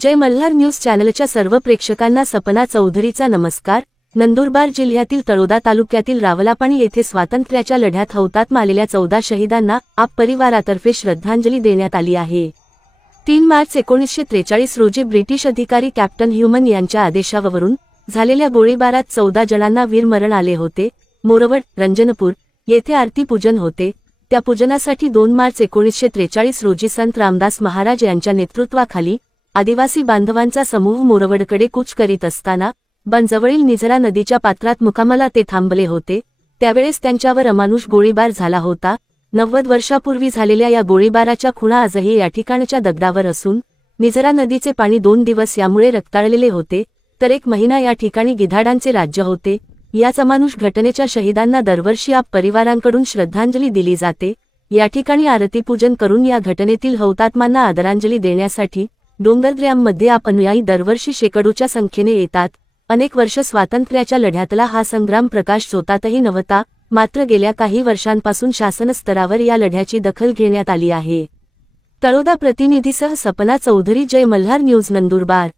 जय Malhar news चॅनलच्या सर्व प्रेक्षकांना सपना चौधरीचा नमस्कार। नंदुरबार जिल्ह्यातील तळोदा तालुक्यातील रावलापाणी येथे स्वातंत्र्याच्या लढ्यात हौतात्म्य आलेल्या 14 शहीदांना आप परिवारातर्फे श्रद्धांजली देण्यात आली आहे। 3 मार्च 1943 रोजी ब्रिटिश अधिकारी कॅप्टन ह्युमन यांच्या आदेशावरून झालेल्या गोळीबारात 14 जणांना वीरमरण आले होते। मोरवड, रंजनपूर येथे आरती पूजन होते। त्या पूजनासाठी 2 मार्च 1943 रोजी संत रामदास महाराज यांच्या नेतृत्वाखाली आदिवासी बांधवांचा समूह मोरवडकडे कूच करीत असताना बनजवळील निझरा नदीच्या पात्रात मुक्कामाला ते थांबले होते। त्यावेळेस त्यांच्यावर अमानुष गोळीबार झाला होता। 90 वर्षापूर्वी झालेल्या या गोळीबाराच्या खुणा आजही या ठिकाणच्या दगडावर असून निझरा नदीचे पाणी 2 दिवस यामुळे रक्ताळलेले होते, तर 1 महिना या ठिकाणी गिधाडांचे राज्य होते। याच अमानुष घटनेच्या शहीदांना दरवर्षी आप परिवारांकडून श्रद्धांजली दिली जाते। या ठिकाणी आरती पूजन करून या घटनेतील हौतात्म्यांना आदरांजली देण्यासाठी डोंगरग्राममध्ये आप अनुयायी दरवर्षी शेकडोच्या संख्येने येतात। अनेक वर्ष स्वातंत्र्याच्या लढ्यातला हा संग्राम प्रकाश झोतातही नव्हता, मात्र गेल्या काही वर्षांपासून शासन स्तरावर या लढ्याची दखल घेण्यात आली आहे। तळोदा प्रतिनिधीसह सपना चौधरी, जय मल्हार न्यूज, नंदुरबार।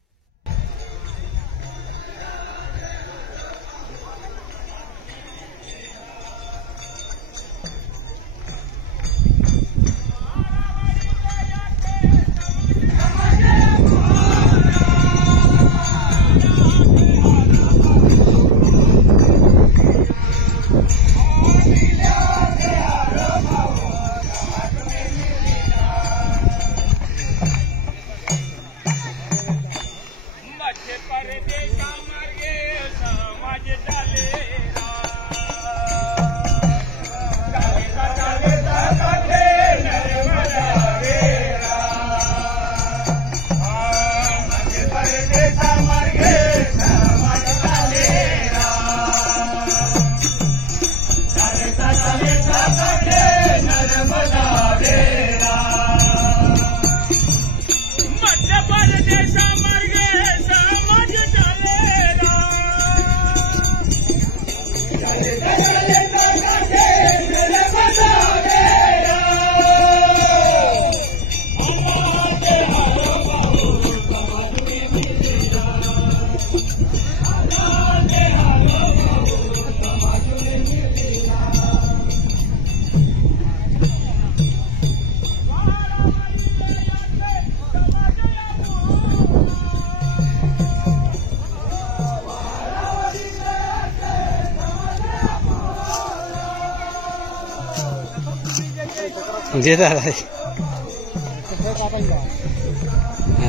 जी दादा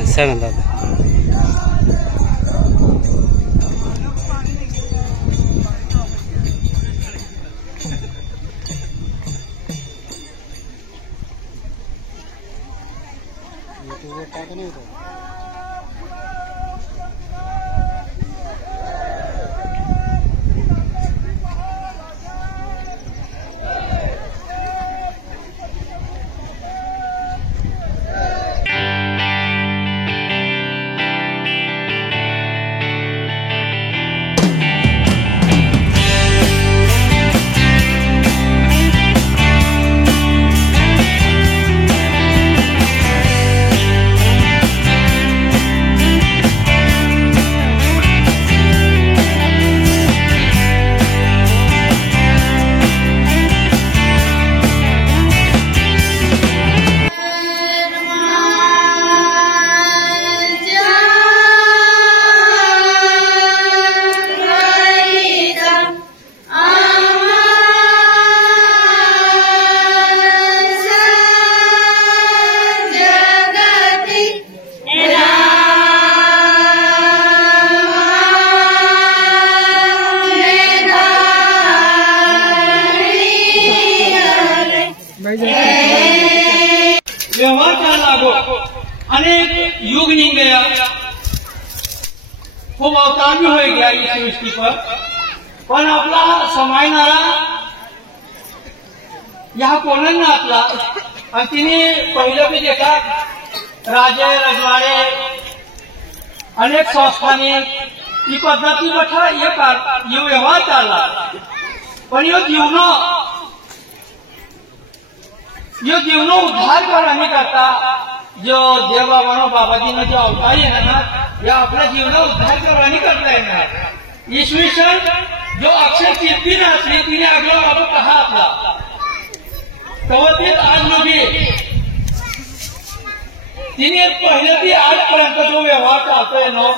सर दादा व्यवहार का लागो अनेक युग नहीं गया, खूब अवतार भी हो गया इस सृष्टि पर आपला समायनारा या कोणाला आपला आणि तिने पहिलं बी देखा राजे रजवाडे अनेक संस्थांनी ही पद्धती बठा ये व्यवहार चालला, पण यो जीवन उद्धार करने करता जो देवबाबांनो बाबाजीनं जो अवतार येणार ना या आपल्या जीवनात उद्धार करवानी करता येणार इसवी सन जो अक्षर कीर्ती असली तिने आगला बाबा पहा आपला कवतीत आज नव्हे तिने पहिले ती आजपर्यंत जो व्यवहार चालतोय नो